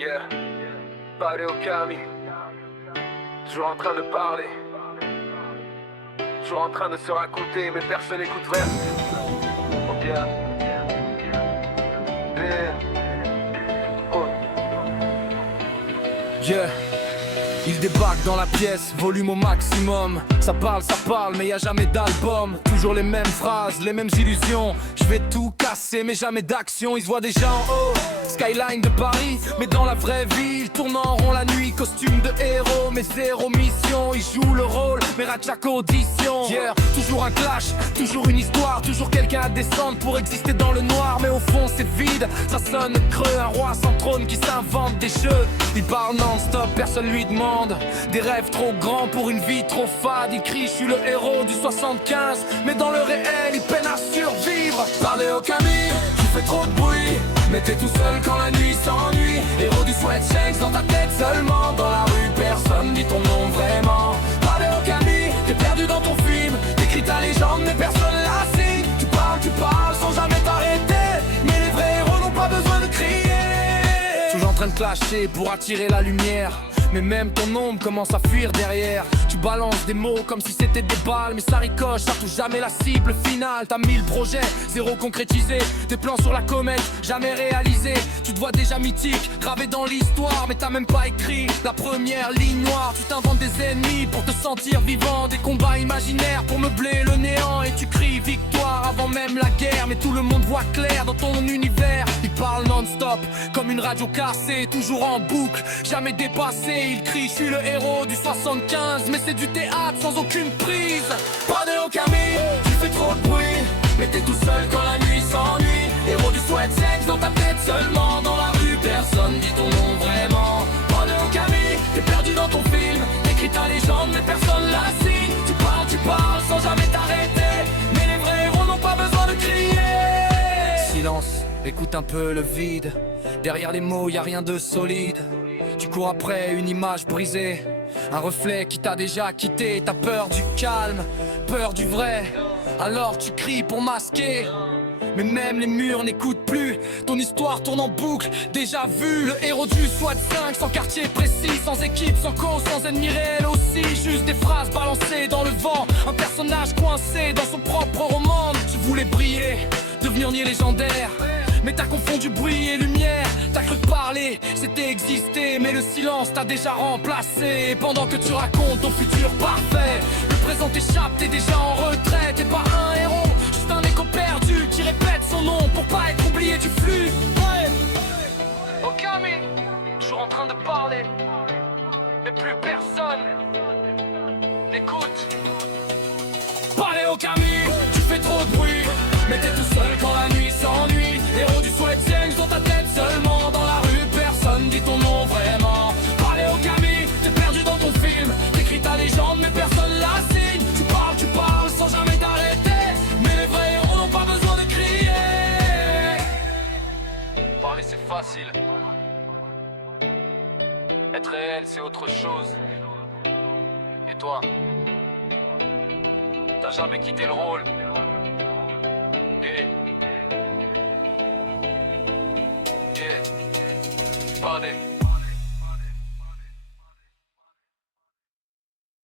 Yeah, parler au Camille. Toujours en train de parler. Toujours en train de se raconter, mais personne n'écoute vrai. Oh bien. Oh. Yeah. Il débarque dans la pièce, volume au maximum. Ça parle, mais y a jamais d'album. Toujours les mêmes phrases, les mêmes illusions. Je vais tout casser, mais jamais d'action. Il se voit déjà en haut, skyline de Paris. Mais dans la vraie vie, il tourne en rond la nuit. Costume de héros, mais zéro mission. Il joue le rôle, mais rate chaque audition. Yeah, toujours un clash, toujours une histoire. Toujours quelqu'un à descendre pour exister dans le noir. Mais au fond c'est vide, ça sonne creux. Un roi sans trône qui s'invente des jeux. Il parle non-stop, personne lui demande. Des rêves trop grands pour une vie trop fade. Il crie, je suis le héros du 75. Mais dans le réel, il peine à survivre. Parlez au Camille, tu fais trop de bruit. Mais t'es tout seul quand la nuit s'ennuie. Héros du sweatshanks dans ta tête seulement. Dans la rue, personne dit ton nom vraiment. Parlez au Camille, t'es perdu dans ton film. T'écris ta légende, mais personne la signe. Tu parles sans jamais t'arrêter. Mais les vrais héros n'ont pas besoin de crier. Toujours en train de clasher pour attirer la lumière. Mais même ton ombre commence à fuir derrière. Tu balances des mots comme si c'était des balles. Mais ça ricoche, ça touche jamais la cible finale. T'as 1000 projets, zéro concrétisé. Des plans sur la comète, jamais réalisés. Tu te vois déjà mythique, gravé dans l'histoire. Mais t'as même pas écrit la première ligne noire. Tu t'inventes des ennemis pour te sentir vivant. Des combats imaginaires pour meubler le néant. Et tu cries victoire avant même la guerre. Mais tout le monde voit clair dans ton univers. Il parle non-stop, comme une radio cassée. Toujours en boucle, jamais dépassé. Il crie, je suis le héros du 75. Mais c'est du théâtre sans aucune prise. Parlez au Camille, tu fais trop de bruit. Mais t'es tout seul quand la nuit s'ennuie. Héros du sweatshanks dans ta tête seulement. Dans la rue, personne dit ton nom vraiment. Parlez au Camille, t'es perdu dans ton film. T'écris ta légende, mais personne la signe. Tu parles sans jamais t'arrêter. Mais les vrais héros n'ont pas besoin de crier. Silence, écoute un peu le vide. Derrière les mots, y a rien de solide. Tu cours après une image brisée, un reflet qui t'a déjà quitté. T'as peur du calme, peur du vrai. Alors tu cries pour masquer. Mais même les murs n'écoutent plus. Ton histoire tourne en boucle, déjà vu. Le héros du SWAT 5, sans quartier précis, sans équipe, sans cause, sans ennemi réel aussi. Juste des phrases balancées dans le vent. Un personnage coincé dans son propre roman. Tu voulais briller, devenir légendaire. Mais t'as confondu bruit et lumière. T'as cru parler, c'était exister. Mais le silence t'a déjà remplacé. Pendant que tu racontes ton futur parfait, le présent t'échappe, t'es déjà en retraite. T'es pas un héros, juste un écho perdu qui répète son nom pour pas être oublié du flux. Au Camille, toujours en train de parler. Mais plus personne n'écoute. Parlez au Camille, tu fais trop de bruit. Mais t'es tout seul quand la nuit s'ennuie. Héros du sweatshanks dans ta tête seulement. Dans la rue, personne dit ton nom vraiment. Parlez au Camille, t'es perdu dans ton film. T'écris ta légende, mais personne la signe. Tu parles sans jamais t'arrêter. Mais les vrais héros n'ont pas besoin de crier. Parler c'est facile. Être réel c'est autre chose. Et toi, t'as jamais quitté le rôle. Yeah. Parlez.